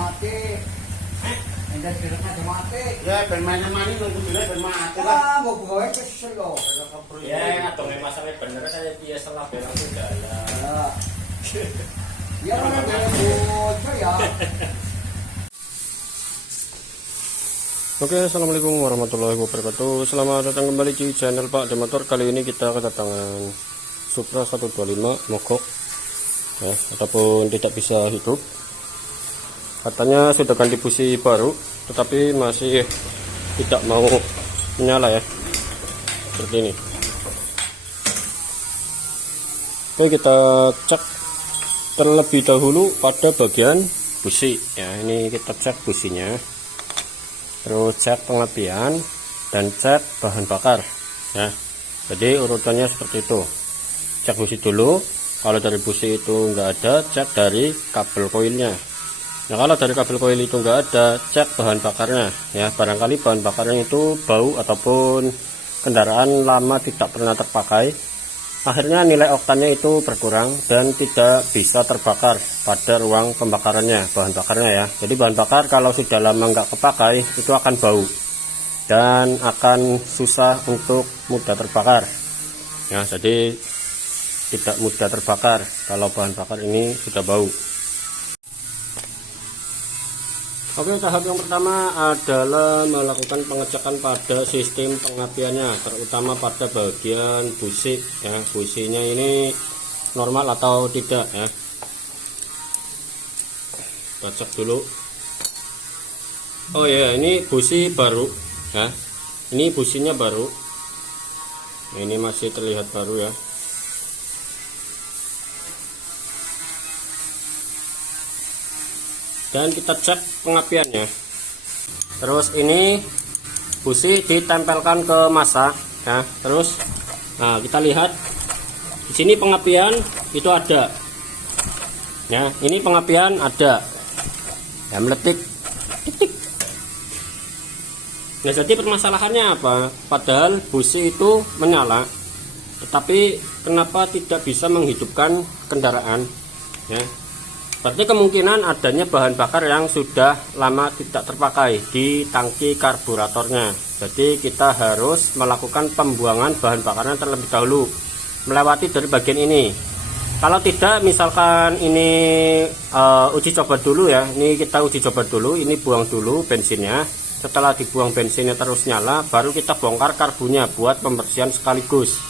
mati. Enggak direk aja mati. Ya bermain mani nunggu dulu bermati lah. Mau gawe kesel loh. Ya, atau masalahnya bener saya biasa lah belang jalan. Ya mana bocor ya. Oke, assalamualaikum warahmatullahi wabarakatuh. Selamat datang kembali di channel Pak Demotor. Kali ini kita kedatangan Supra 125 mogok ya, ataupun tidak bisa hidup. Katanya sudah ganti busi baru, tetapi masih tidak mau menyala ya, seperti ini. Oke, kita cek terlebih dahulu pada bagian busi ya. Ini kita cek businya, terus cek pengapian dan cek bahan bakar ya. Jadi urutannya seperti itu. Cek busi dulu, kalau dari busi itu enggak ada, cek dari kabel koilnya. Nah, kalau dari kabel koil itu enggak ada, cek bahan bakarnya ya. Barangkali bahan bakarnya itu bau ataupun kendaraan lama tidak pernah terpakai, akhirnya nilai oktannya itu berkurang dan tidak bisa terbakar pada ruang pembakarannya, bahan bakarnya ya. Jadi bahan bakar kalau sudah lama nggak kepakai itu akan bau dan akan susah untuk mudah terbakar ya. Jadi tidak mudah terbakar kalau bahan bakar ini sudah bau. Oke, tahap yang pertama adalah melakukan pengecekan pada sistem pengapiannya, terutama pada bagian busi ya. Businya ini normal atau tidak ya. Kita cek dulu. Oh ya, ini busi baru ya. Ini businya baru. Ini masih terlihat baru ya. Dan kita cek pengapiannya. Terus ini busi ditempelkan ke masa ya. Terus nah, kita lihat di sini pengapian itu ada ya. Ini pengapian ada ya, meletik titik. Nah, jadi permasalahannya apa? Padahal busi itu menyala, tetapi kenapa tidak bisa menghidupkan kendaraan ya? Berarti kemungkinan adanya bahan bakar yang sudah lama tidak terpakai di tangki karburatornya. Jadi kita harus melakukan pembuangan bahan bakarnya terlebih dahulu, melewati dari bagian ini. Kalau tidak, misalkan ini uji coba dulu ya. Ini kita uji coba dulu, ini buang dulu bensinnya. Setelah dibuang bensinnya terus nyala, baru kita bongkar karbunya buat pembersihan sekaligus.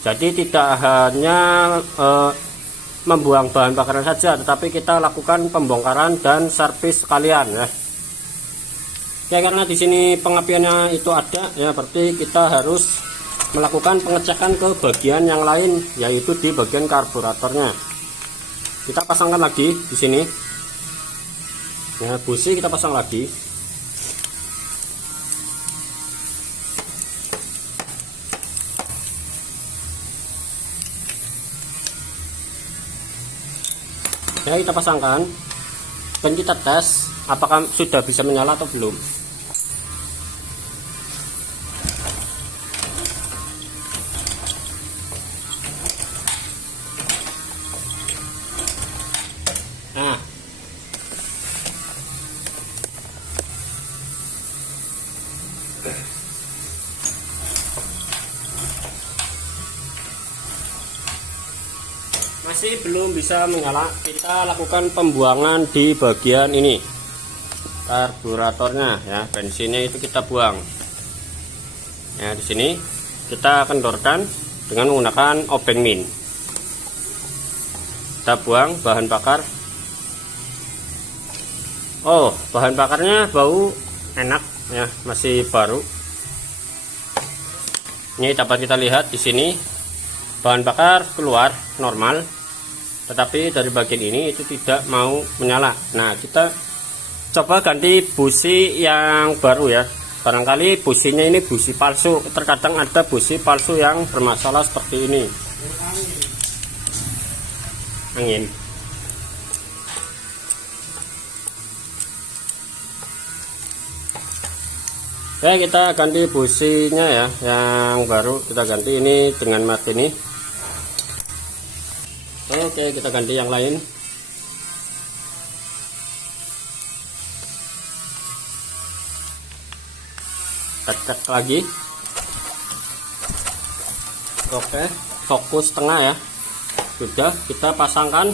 Jadi tidak hanya membuang bahan bakaran saja, tetapi kita lakukan pembongkaran dan servis sekalian ya. Ya, karena di sini pengapiannya itu ada ya, berarti kita harus melakukan pengecekan ke bagian yang lain, yaitu di bagian karburatornya. Kita pasangkan lagi di sini ya, busi kita pasang lagi. Ya, kita pasangkan dan kita tes apakah sudah bisa menyala atau belum. Nah, masih belum bisa menyala. Kita lakukan pembuangan di bagian ini, karburatornya ya. Bensinnya itu kita buang ya. Di sini kita kendorkan dengan menggunakan obeng min. Kita buang bahan bakar. Oh, bahan bakarnya bau enak ya, masih baru. Ini dapat kita lihat di sini bahan bakar keluar normal, tetapi dari bagian ini itu tidak mau menyala. Nah, kita coba ganti busi yang baru ya. Barangkali businya ini busi palsu. Terkadang ada busi palsu yang bermasalah seperti ini. Angin. Oke, kita ganti businya ya, yang baru kita ganti ini dengan mat ini. Oke, kita ganti yang lain. Kita cek lagi. Oke, fokus tengah ya. Sudah, kita pasangkan.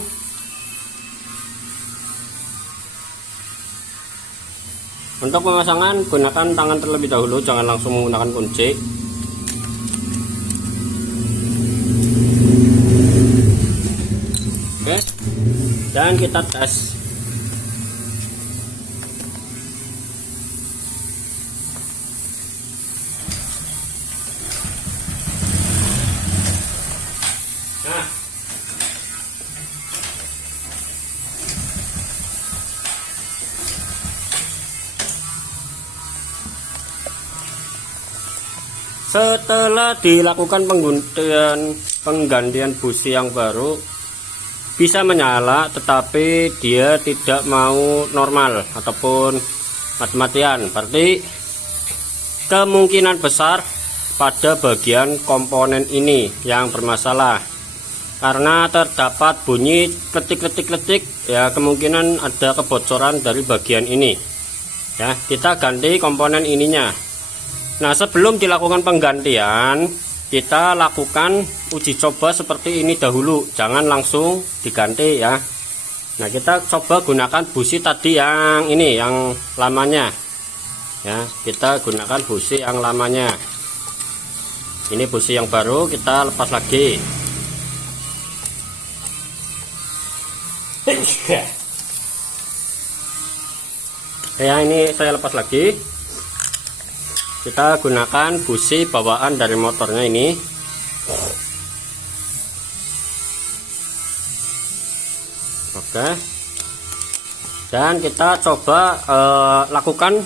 Untuk pemasangan gunakan tangan terlebih dahulu, jangan langsung menggunakan kunci. Oke, dan kita tes. Nah, setelah dilakukan penggantian busi yang baru, bisa menyala, tetapi dia tidak mau normal ataupun mati-matian. Berarti kemungkinan besar pada bagian komponen ini yang bermasalah, karena terdapat bunyi kletik-kletik-kletik ya, kemungkinan ada kebocoran dari bagian ini ya. Kita ganti komponen ininya. Nah, sebelum dilakukan penggantian, kita lakukan uji coba seperti ini dahulu, jangan langsung diganti ya. Nah, kita coba gunakan busi tadi yang ini, yang lamanya ya. Kita gunakan busi yang lamanya. Ini busi yang baru, kita lepas lagi. Ya, ini saya lepas lagi. Kita gunakan busi bawaan dari motornya ini. Oke. Dan kita coba lakukan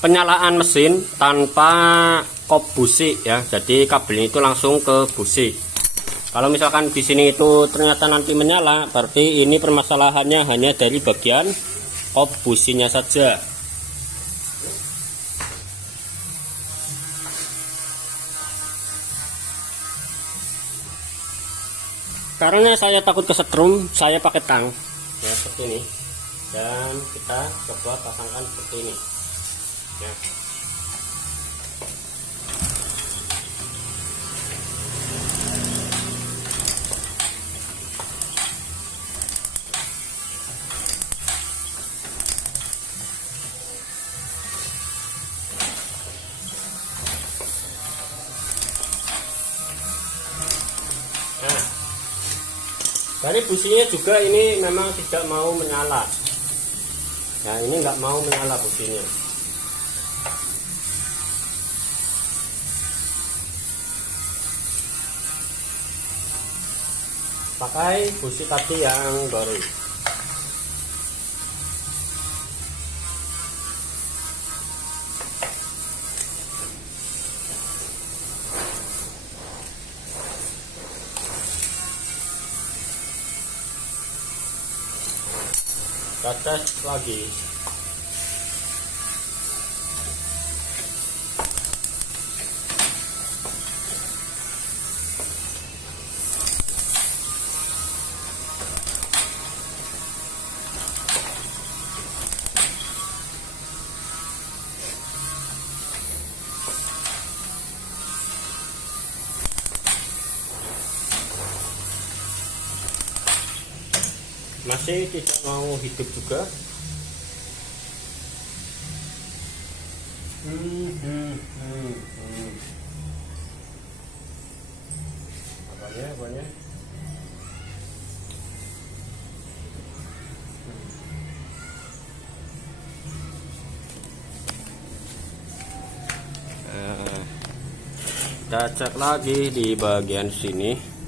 penyalaan mesin tanpa kop busi ya. Jadi kabelnya itu langsung ke busi. Kalau misalkan di sini itu ternyata nanti menyala, berarti ini permasalahannya hanya dari bagian kop businya saja. Karena saya takut kesetrum, saya pakai tang ya, seperti ini. Dan kita coba pasangkan seperti ini ya. Dari businya juga ini memang tidak mau menyala. Nah, ini nggak mau menyala businya. Pakai busi tadi yang baru. Kita tes lagi. Masih tidak mau hidup juga. Apanya? Kita cek lagi di bagian sini.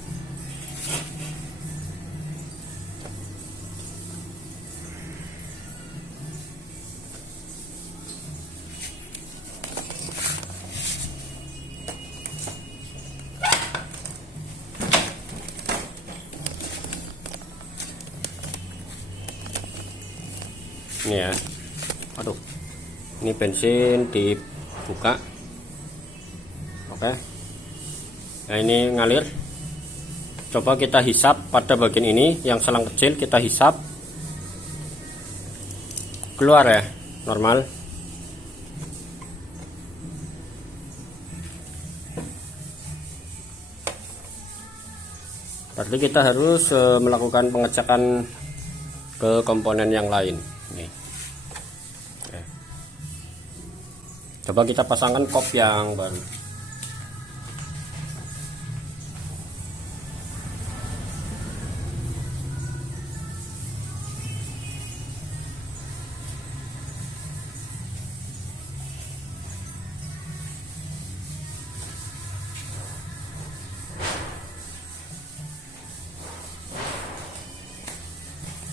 Ini ya, aduh, ini bensin dibuka. Oke, nah ini ngalir. Coba kita hisap pada bagian ini, yang selang kecil kita hisap, keluar ya, normal. Berarti kita harus melakukan pengecekan ke komponen yang lain. Nih. Oke. Coba kita pasangkan kop yang baru.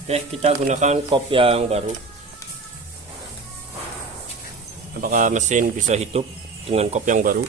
Oke, kita gunakan kop yang baru. Apakah mesin bisa hidup dengan kop yang baru?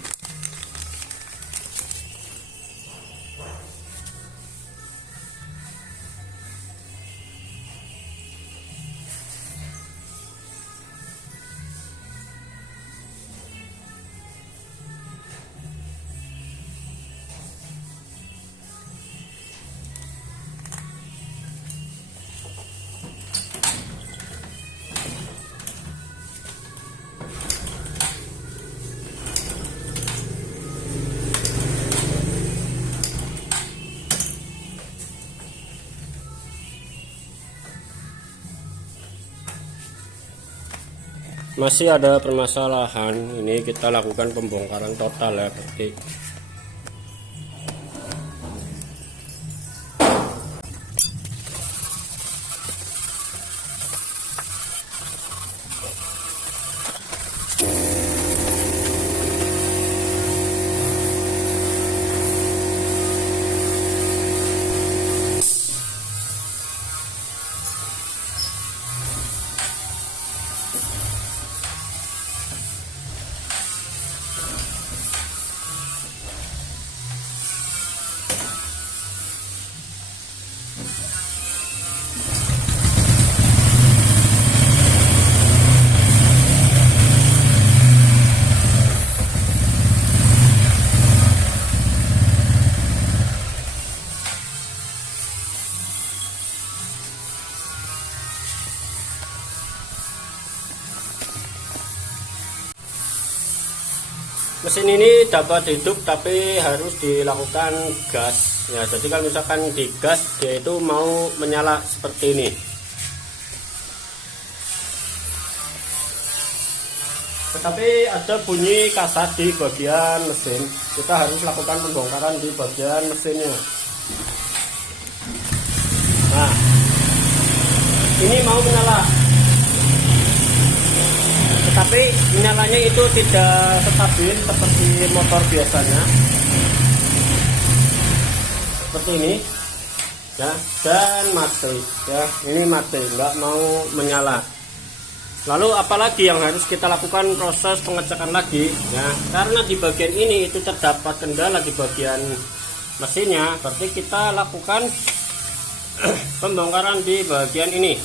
Masih ada permasalahan, ini kita lakukan pembongkaran total ya, berarti mesin ini dapat hidup tapi harus dilakukan gas ya. Jadi kalau misalkan digas dia itu mau menyala seperti ini. Tetapi ada bunyi kasar di bagian mesin, kita harus lakukan pembongkaran di bagian mesinnya. Nah, ini mau menyala, tetapi nyalanya itu tidak stabil seperti motor biasanya, seperti ini ya, dan mati ya, ini mati, nggak mau menyala. Lalu apalagi yang harus kita lakukan, proses pengecekan lagi ya, karena di bagian ini itu terdapat kendala di bagian mesinnya, berarti kita lakukan pembongkaran di bagian ini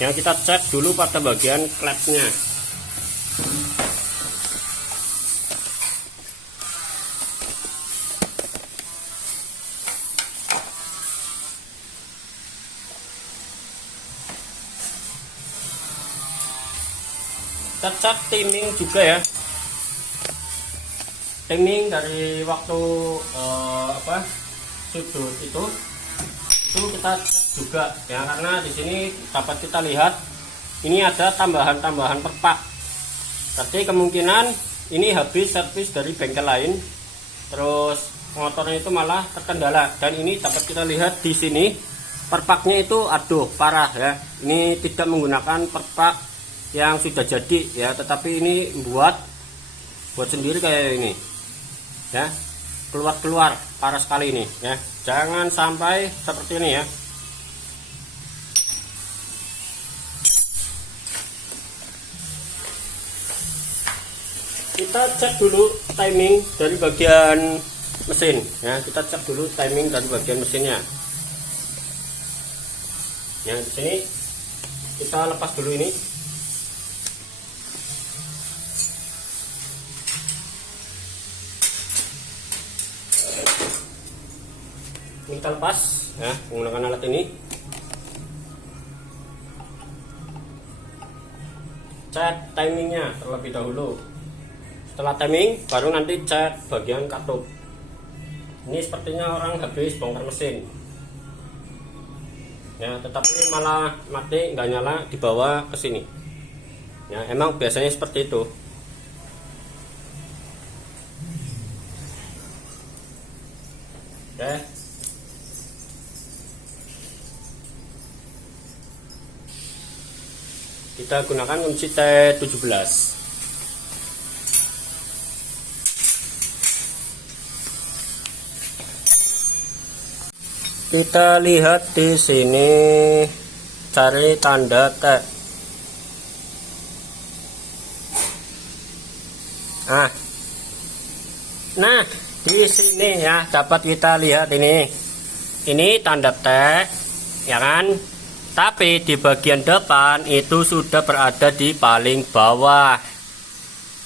ya. Kita cek dulu pada bagian klepnya. Kita cek timing juga ya, timing dari waktu sudut itu kita cek juga ya, karena di sini dapat kita lihat ini ada tambahan-tambahan perpak. Berarti kemungkinan ini habis servis dari bengkel lain, terus motornya itu malah terkendala, dan ini dapat kita lihat di sini perpaknya itu aduh parah ya. Ini tidak menggunakan perpak yang sudah jadi ya, tetapi ini buat sendiri kayak ini ya, keluar parah sekali ini ya. Jangan sampai seperti ini ya. Kita cek dulu timing dari bagian mesin ya, kita cek dulu timing dari bagian mesinnya ya. Di sini kita lepas dulu ini. Kita lepas ya menggunakan alat ini. Cek timingnya terlebih dahulu. Setelah timing baru nanti cek bagian katup. Ini sepertinya orang habis bongkar mesin. Ya, tetapi malah mati, nggak nyala, dibawa ke sini. Ya, emang biasanya seperti itu. Oke. Kita gunakan kunci T17. Kita lihat di sini, cari tanda T. Nah, di sini ya dapat kita lihat ini tanda T, ya kan? Tapi di bagian depan itu sudah berada di paling bawah.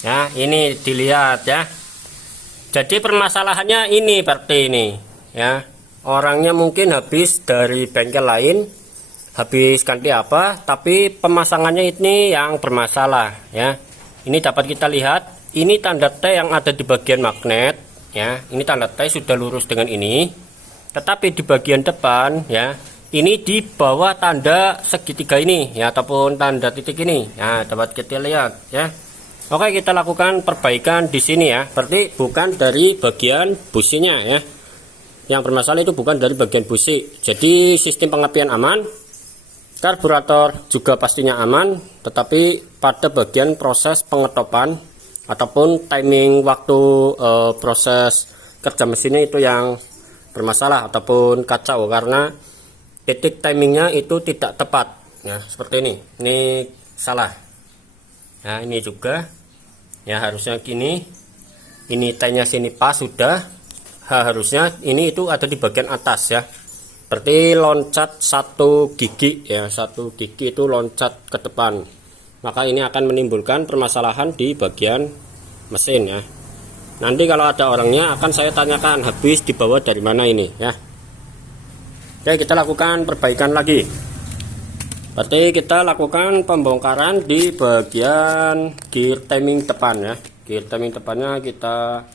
Ya, ini dilihat ya. Jadi permasalahannya ini berarti ini, ya. Orangnya mungkin habis dari bengkel lain, habis ganti apa, tapi pemasangannya ini yang bermasalah ya. Ini dapat kita lihat, ini tanda T yang ada di bagian magnet ya. Ini tanda T sudah lurus dengan ini. Tetapi di bagian depan ya, ini di bawah tanda segitiga ini ya, ataupun tanda titik ini. Nah, dapat kita lihat ya. Oke, kita lakukan perbaikan di sini ya. Berarti bukan dari bagian businya ya. Yang bermasalah itu bukan dari bagian busi. Jadi sistem pengapian aman, karburator juga pastinya aman, tetapi pada bagian proses pengetopan ataupun timing waktu proses kerja mesinnya itu yang bermasalah ataupun kacau karena titik timingnya itu tidak tepat ya, seperti ini salah ya. Ini juga ya, harusnya gini, ini T-nya sini pas sudah. Harusnya ini itu ada di bagian atas ya, berarti loncat 1 gigi ya, 1 gigi itu loncat ke depan, maka ini akan menimbulkan permasalahan di bagian mesin ya. Nanti kalau ada orangnya akan saya tanyakan habis dibawa dari mana ini ya. Oke, kita lakukan perbaikan lagi. Berarti kita lakukan pembongkaran di bagian gear timing depan ya. Gear timing depannya kita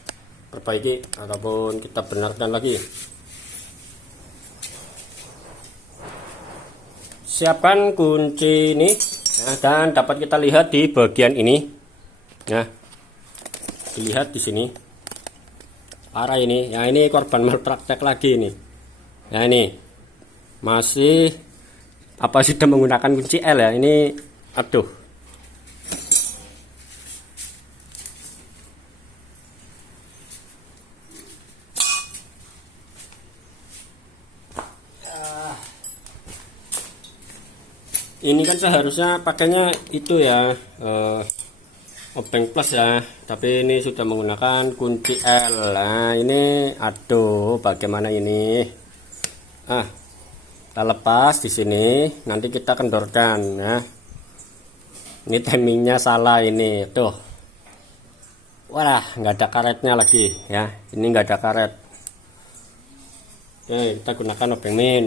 perbaiki ataupun kita benarkan lagi. Siapkan kunci ini ya, dan dapat kita lihat di bagian ini ya. Dilihat di sini parah ini ya, ini korban malpraktek lagi ini ya. Ini masih apa, sudah menggunakan kunci L ya. Ini aduh, ini kan seharusnya pakainya itu ya, obeng plus ya, tapi ini sudah menggunakan kunci L. Nah ini aduh, bagaimana ini? Kita lepas di sini, nanti kita kendorkan ya. Ini timingnya salah ini tuh. Wah, nggak ada karetnya lagi ya. Ini nggak ada karet. Oke, kita gunakan obeng min.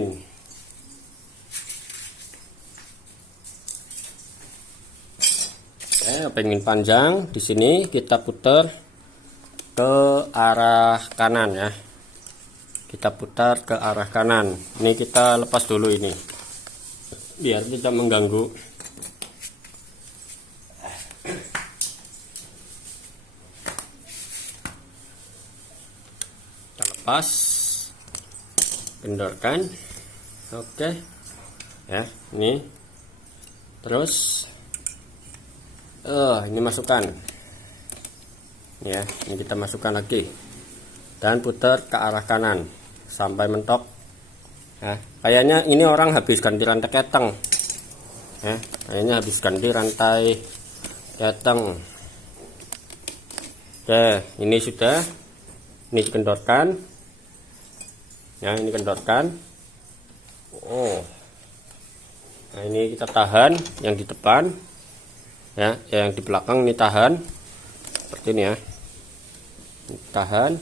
Obeng panjang di sini kita putar ke arah kanan ya. Kita putar ke arah kanan. Ini kita lepas dulu ini biar tidak mengganggu. Kita lepas, kendorkan. Oke ya, ini terus ini masukkan ya, ini kita masukkan lagi dan putar ke arah kanan sampai mentok ya. Kayaknya ini orang habis ganti rantai keteng ya, kayaknya habis ganti rantai keteng. Oke, ini sudah, ini dikendorkan ya, ini kendorkan. Nah ini kita tahan yang di depan ya, yang di belakang ini tahan seperti ini ya, ini tahan,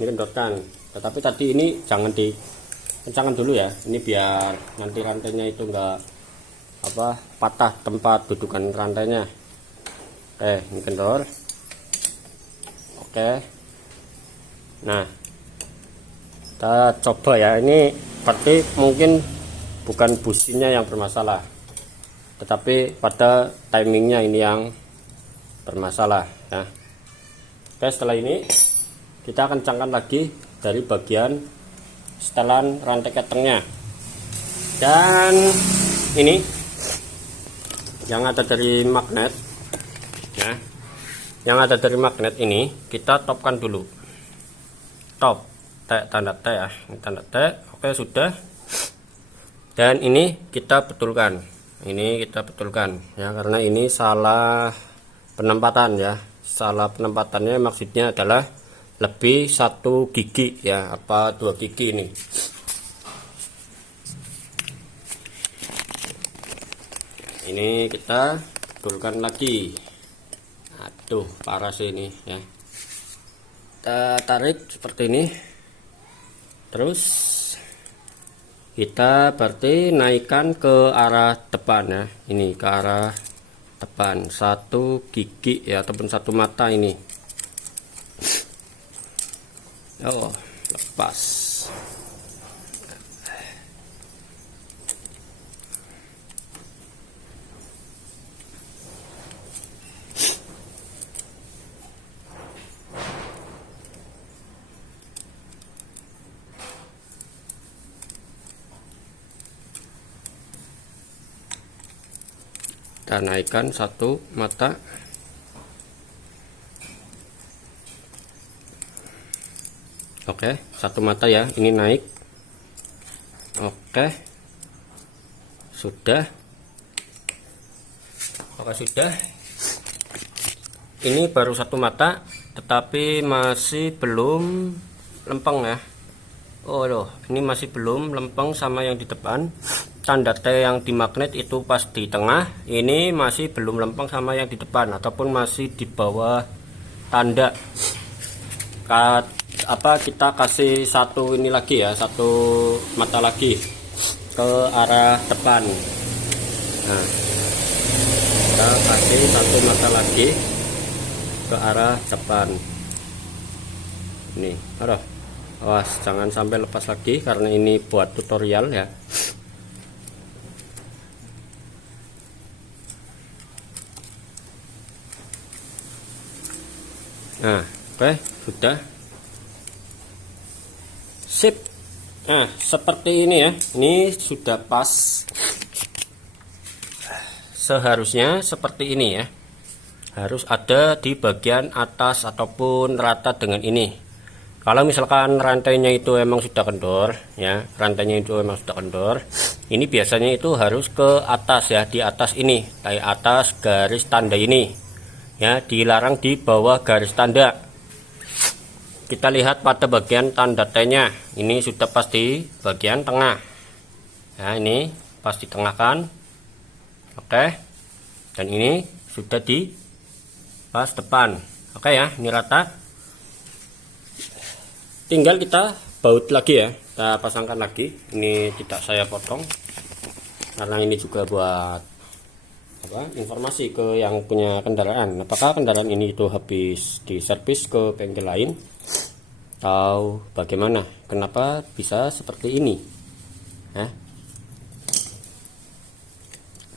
ini kendorkan. Tetapi tadi ini jangan dikencangkan dulu ya, ini biar nanti rantainya itu enggak apa, patah tempat dudukan rantainya. Ini kendor. Oke, nah Kita coba ya, ini berarti mungkin bukan businya yang bermasalah, tetapi pada timingnya ini yang bermasalah ya. Oke, setelah ini kita kencangkan lagi dari bagian setelan rantai ketengnya. Dan ini yang ada dari magnet ya, yang ada dari magnet ini kita topkan dulu. Top tanda T ya, tanda T. Oke, sudah. Dan ini kita betulkan, ya, karena ini salah penempatan ya. Salah penempatannya maksudnya adalah lebih 1 gigi ya, apa 2 gigi ini. Ini kita betulkan lagi. Aduh, paras ini ya. Kita tarik seperti ini. Terus kita berarti naikkan ke arah depan ya. Ini ke arah depan 1 gigi ya, ataupun 1 mata ini. Oh, lepas. Kita naikkan 1 mata. Oke, 1 mata ya, ini naik. Oke, sudah. Oke, sudah. Ini baru 1 mata, tetapi masih belum lempeng ya. Oh loh, ini masih belum lempeng sama yang di depan. Tanda T yang di magnet itu pas di tengah, ini masih belum lempeng sama yang di depan, ataupun masih di bawah tanda. Kita kasih 1 ini lagi ya, 1 mata lagi ke arah depan. Nah, kita kasih 1 mata lagi ke arah depan. Ini, aduh, awas jangan sampai lepas lagi karena ini buat tutorial ya. Nah, oke, sudah. Sip. Nah, seperti ini ya. Ini sudah pas. Seharusnya seperti ini ya. Harus ada di bagian atas ataupun rata dengan ini. Kalau misalkan rantainya itu emang sudah kendor ya, rantainya itu emang sudah kendor, ini biasanya itu harus ke atas ya, di atas ini, di atas garis tanda ini ya, dilarang di bawah garis tanda. Kita lihat pada bagian tanda T-nya, ini sudah pas di bagian tengah. Nah, ini pas di tengah kan. Oke. Dan ini sudah di pas depan. Oke ya, ini rata. Tinggal kita baut lagi ya. Kita pasangkan lagi. Ini tidak saya potong karena ini juga buat informasi ke yang punya kendaraan. Apakah kendaraan ini itu habis diservis ke bengkel lain? Tahu bagaimana, kenapa bisa seperti ini ya.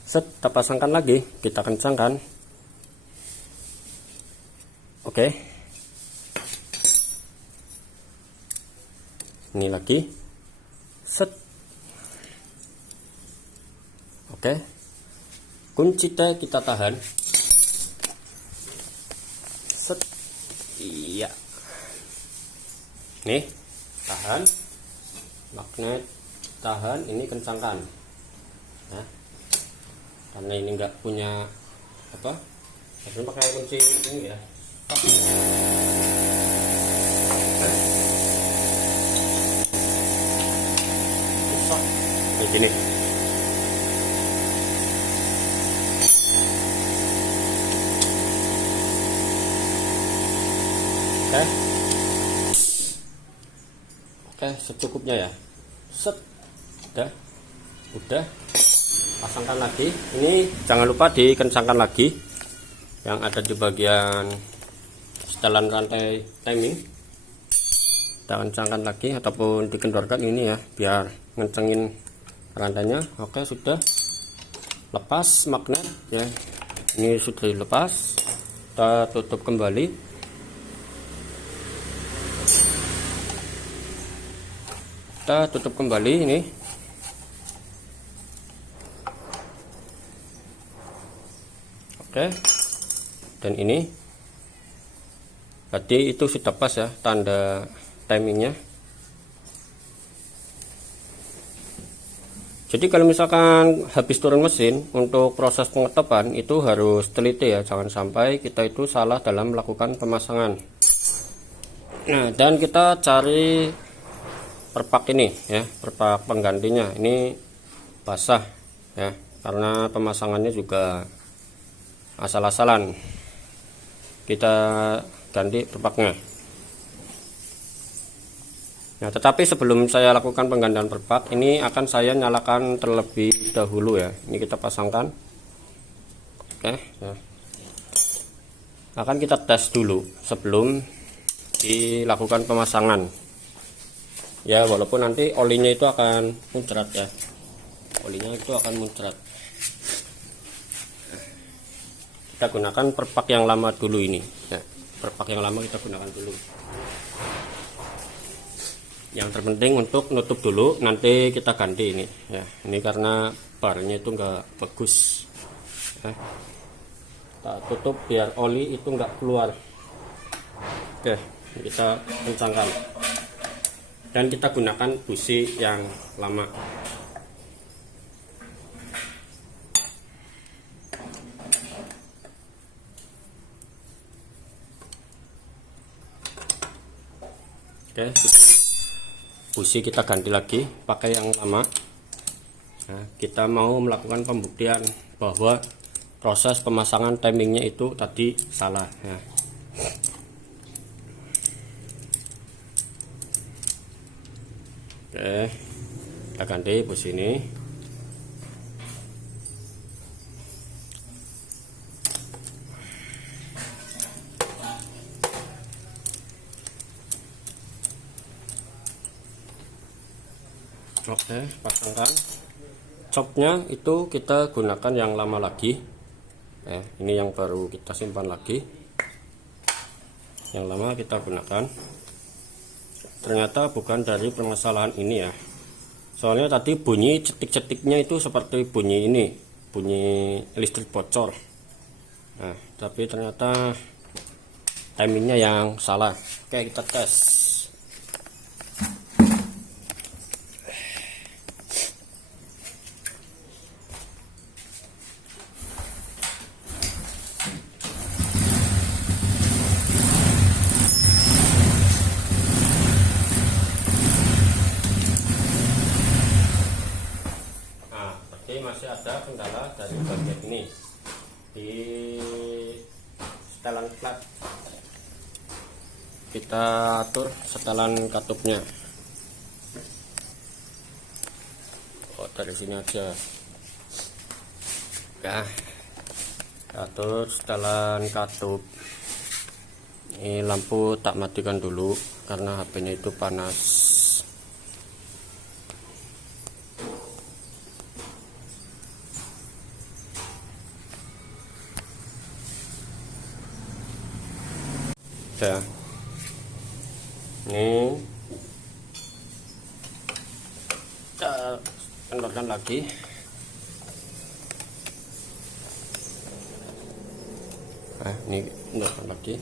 Kita pasangkan lagi, kita kencangkan. Oke, ini lagi set. Oke, kunci T kita tahan set. Iya, nih tahan, magnet tahan, ini kencangkan ya. Karena ini enggak punya harusnya pakai kunci ini ya. Kayak gini. Oke, secukupnya ya. Set. Udah. Pasangkan lagi. Ini jangan lupa dikencangkan lagi yang ada di bagian setelan rantai timing. kita kencangkan lagi ataupun dikendorkan ini ya, biar ngencengin rantainya. Oke, sudah lepas magnet ya, ini sudah dilepas. Kita tutup kembali. Kita tutup kembali ini. Oke, dan ini berarti itu sudah pas ya, tanda timingnya. Jadi kalau misalkan habis turun mesin, untuk proses pengetopan itu harus teliti ya, jangan sampai kita itu salah dalam melakukan pemasangan. Nah, dan kita cari perpak ini ya, perpak penggantinya ini basah ya, karena pemasangannya juga asal-asalan. Kita ganti perpaknya. Nah, tetapi sebelum saya lakukan penggantian perpak, ini akan saya nyalakan terlebih dahulu ya. Ini kita pasangkan. Oke, ya. Akan kita tes dulu sebelum dilakukan pemasangan. Ya, walaupun nanti olinya itu akan muncrat ya. Olinya itu akan muncrat. Kita gunakan perpak yang lama dulu ini ya, perpak yang lama kita gunakan dulu. Yang terpenting untuk nutup dulu, nanti kita ganti ini ya, ini karena barnya itu enggak bagus ya. Kita tutup biar oli itu enggak keluar. Oke, kita kencangkan dan kita gunakan busi yang lama. Oke, busi kita ganti lagi pakai yang lama. Nah, kita mau melakukan pembuktian bahwa proses pemasangan timingnya itu tadi salah ya. Oke, kita ganti busi ini. Oke, pasangkan. Copnya itu kita gunakan yang lama lagi. Ini yang baru kita simpan lagi. Yang lama kita gunakan. Ternyata bukan dari permasalahan ini ya. Soalnya tadi bunyi cetik-cetiknya itu seperti bunyi ini, bunyi listrik bocor. Nah, tapi ternyata timingnya yang salah. Oke, kita tes. Masih ada kendala dari bagian ini di setelan plat. Kita atur setelan katupnya. Dari sini aja ya, atur setelan katup. Ini lampu tak matikan dulu karena HP-nya itu panas. Ya, ini kita kendorkan lagi. Nah, ini kendorkan lagi.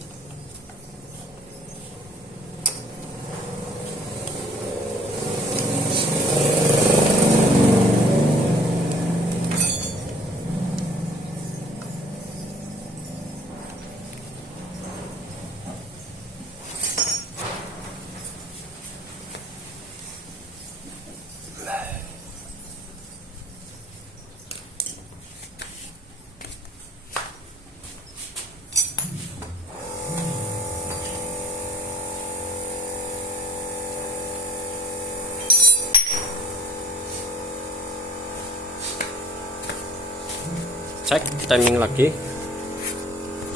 Cek timing lagi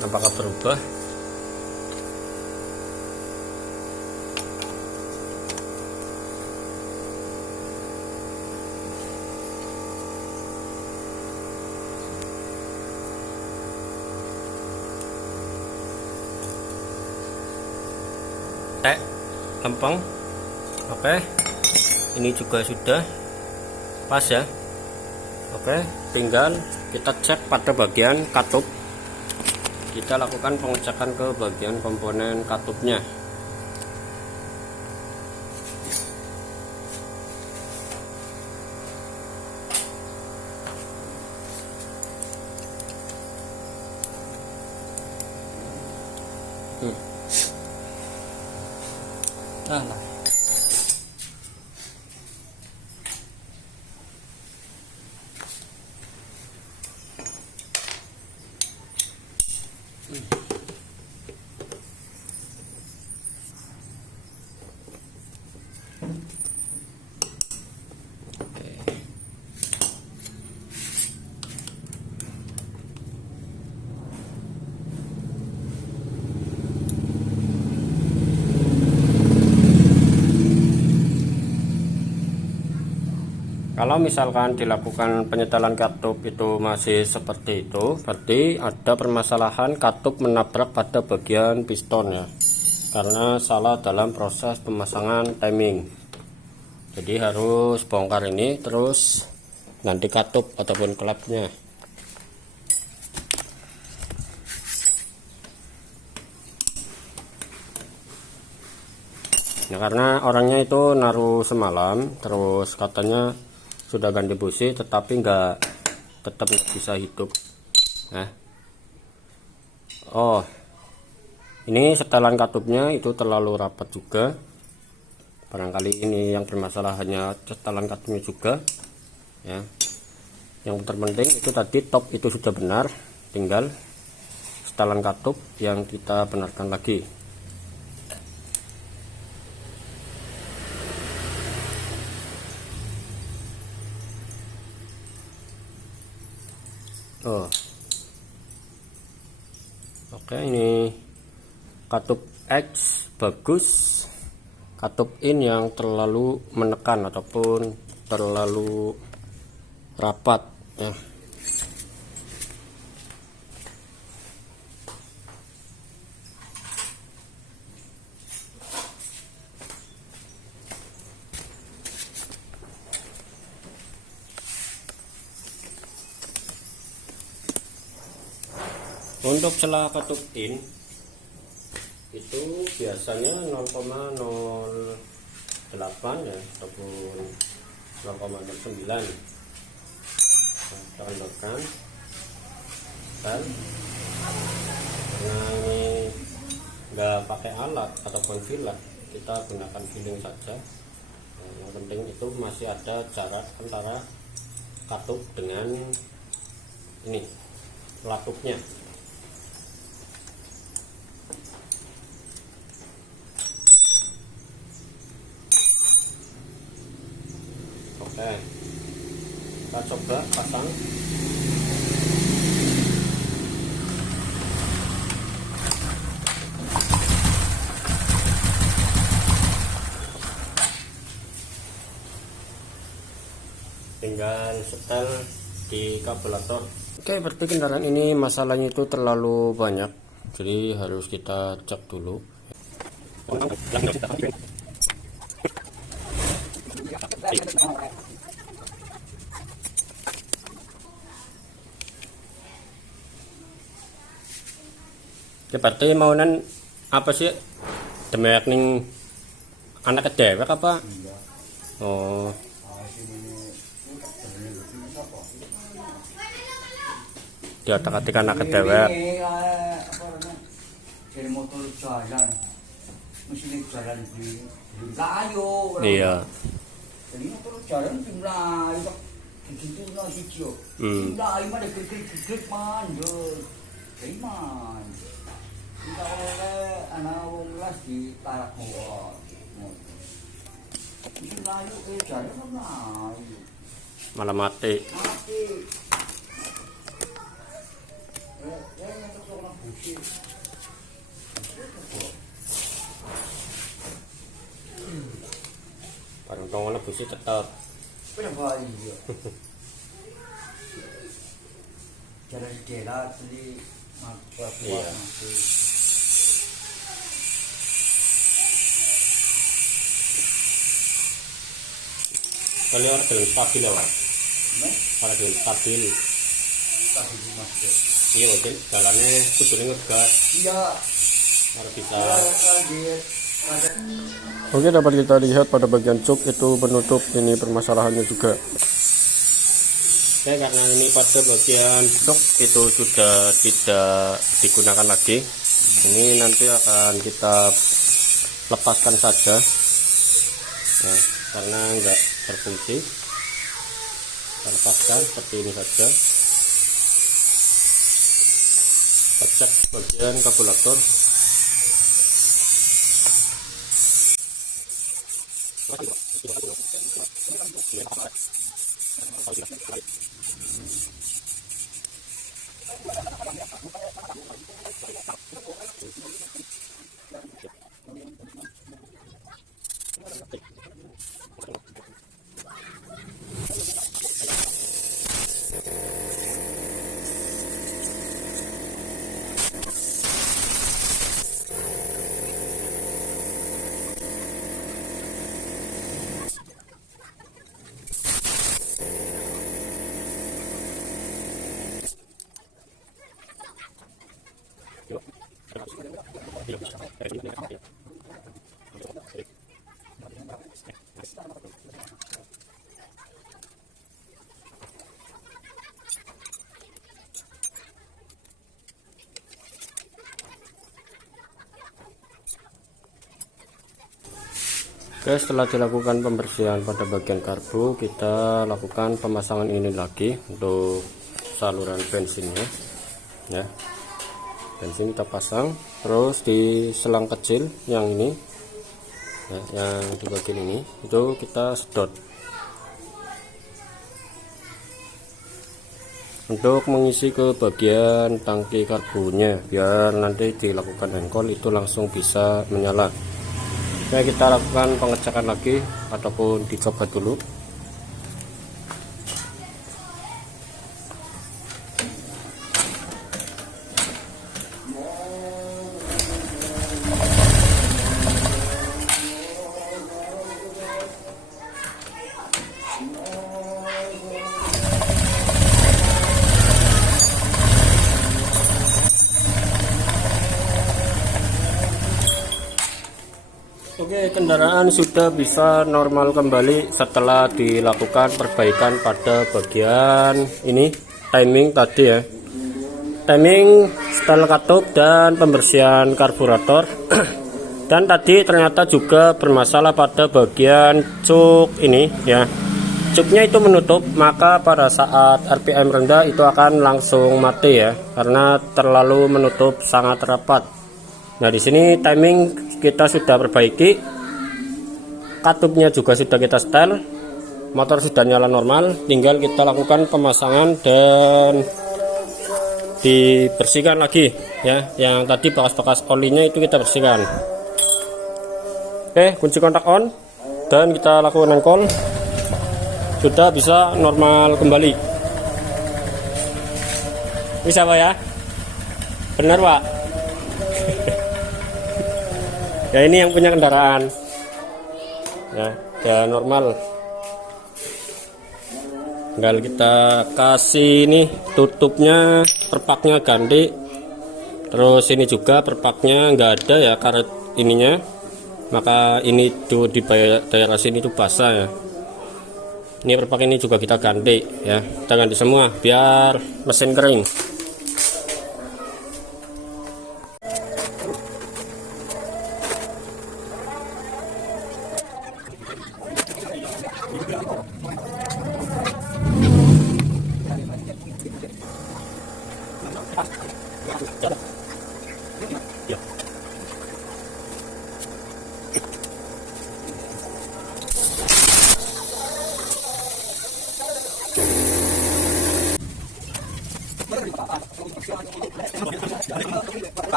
apakah berubah. cetek lempeng. Oke, ini juga sudah pas ya. Oke, tinggal kita cek pada bagian katup. Kita lakukan pengecekan ke bagian komponen katupnya. Nah. Kalau misalkan dilakukan penyetelan katup itu masih seperti itu, berarti ada permasalahan katup menabrak pada bagian piston ya, karena salah dalam proses pemasangan timing. Jadi harus bongkar ini terus ganti katup ataupun klepnya. Nah, karena orangnya itu naruh semalam, terus katanya sudah ganti busi tetapi tetap bisa hidup. Nah, oh, ini setelan katupnya itu terlalu rapat juga. Barangkali ini yang permasalahannya setelan katupnya juga ya. Yang terpenting itu tadi top itu sudah benar, tinggal setelan katup yang kita benarkan lagi. Oh, oke, ini katup X bagus, katup in yang terlalu menekan ataupun terlalu rapat ya. Untuk celah katup in itu biasanya 0,08 ya ataupun 0,09. Kita rendahkan dan karena ini nggak pakai alat ataupun fillet, kita gunakan filling saja. Nah, yang penting itu masih ada jarak antara katup dengan ini latupnya. Oke, kita coba pasang. Tinggal setel di karburator. Oke, berarti kendaraan ini masalahnya itu terlalu banyak, jadi harus kita cek dulu. Ya, berarti maunan apa sih? Demek ning anak kedewek apa? Oh. Dia otak-atik anak kedewek. Dari motor jalan, mesin jalan di Melayu. Iya. Jadi motor jalan di Melayu, gitu lah gitu. Di Melayu mana klik man, jadi man. Kita oleh anak ulas di tarak mau. Di Melayu jalan Melayu. Malah mati. Mati. Yang untuk orang busi. Barang tong busi tetap. Kenapa iya? Jalan jela beli buat mati. Kalau orang dalam stabil ya Pak. Nah, Orang dalam stabil. tak di Mas. Iya mungkin jalannya kudune ngegas. Iya. Harus bisa. Ada Oke, dapat kita lihat pada bagian cuk itu penutup ini permasalahannya juga. Oke, karena ini pada bagian cuk itu sudah tidak digunakan lagi. Ini nanti akan kita lepaskan saja. Ya, karena enggak berfungsi. Kita lepaskan seperti ini saja. Kita cek bagian karburator. Oke, setelah dilakukan pembersihan pada bagian karbu, kita lakukan pemasangan ini lagi untuk saluran bensinnya. Ya, bensin kita pasang, terus di selang kecil yang ini, ya, yang di bagian ini, itu kita sedot untuk mengisi ke bagian tangki karbunya, biar nanti dilakukan engkol itu langsung bisa menyala. Oke, kita lakukan pengecekan lagi ataupun dicoba dulu. Oke, kendaraan sudah bisa normal kembali setelah dilakukan perbaikan pada bagian ini timing tadi ya, timing, setel katup dan pembersihan karburator. Dan tadi ternyata juga bermasalah pada bagian cuk ini ya, cuknya itu menutup, maka pada saat RPM rendah itu akan langsung mati ya, karena terlalu menutup sangat rapat. Nah, di sini timing kita sudah perbaiki, katupnya juga sudah kita setel, motor sudah nyala normal, tinggal kita lakukan pemasangan dan dibersihkan lagi ya. Yang tadi bekas-bekas olinya itu kita bersihkan. Oke, kunci kontak on dan kita lakukan engkol, sudah bisa normal kembali. Bisa Pak ya? Benar Pak? Ya, ini yang punya kendaraan ya, udah normal. Tinggal kita kasih ini tutupnya, perpaknya ganti, terus ini juga perpaknya nggak ada ya karet ininya, maka ini tuh di daerah sini tuh basah ya. Ini perpak ini juga kita ganti ya, kita ganti semua biar mesin kering.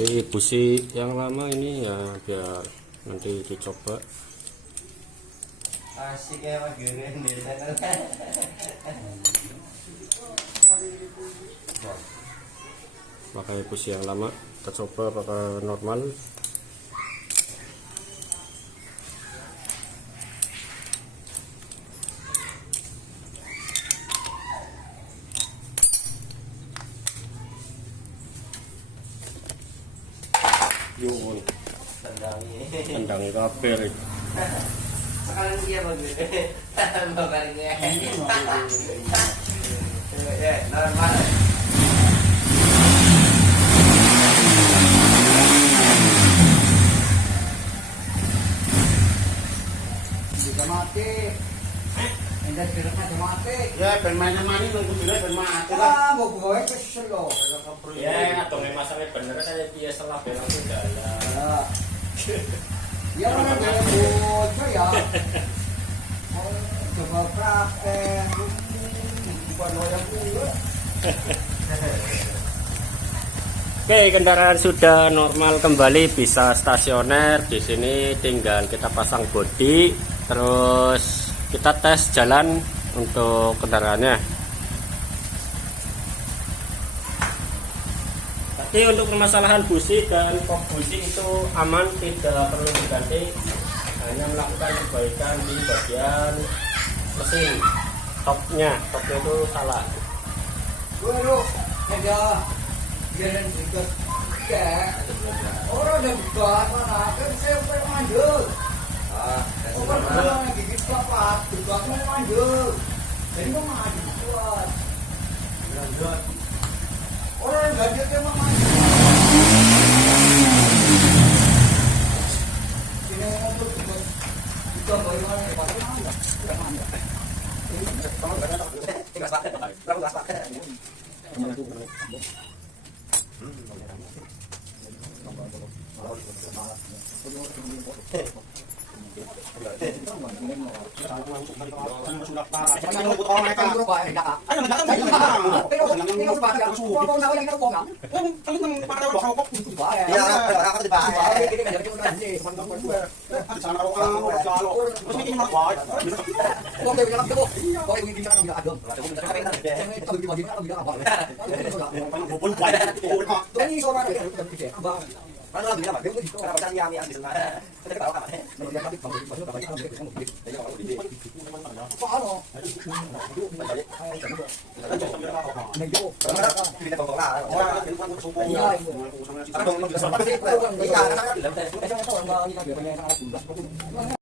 Oke, busi yang lama ini ya biar nanti dicoba. Asik ya Mas Geren di channel. Pakai busi yang lama, kita coba pakai normal. Yun, tendangi kabel. Sekarang dia Mas Geren. Bakarnya. Ya, normal. Bisa mati. Enggak kira mati. Ya, permainan mani nunggu dulu mati lah. Mau gue kesel loh. Ya atau masangnya bener saya dia salah belang tuh jalan. Ya mana dia bocor ya. Coba praktek. Bukan loyang dulu. Oke, kendaraan sudah normal kembali, bisa stasioner. Di sini tinggal kita pasang bodi, terus kita tes jalan untuk kendaraannya. Tapi untuk permasalahan busi dan kok busi itu aman, tidak perlu diganti, hanya melakukan perbaikan di bagian mesin topnya itu salah. Gue lu aja jalan juga. Orang udah buka mana? Kan saya udah mandul. Orang mana gigit apa? Buka mana mandul? Jadi mau maju kuat. Orang gadgetnya mau maju. Ini mobil buka bagaimana? Pakai mana? Tidak mana?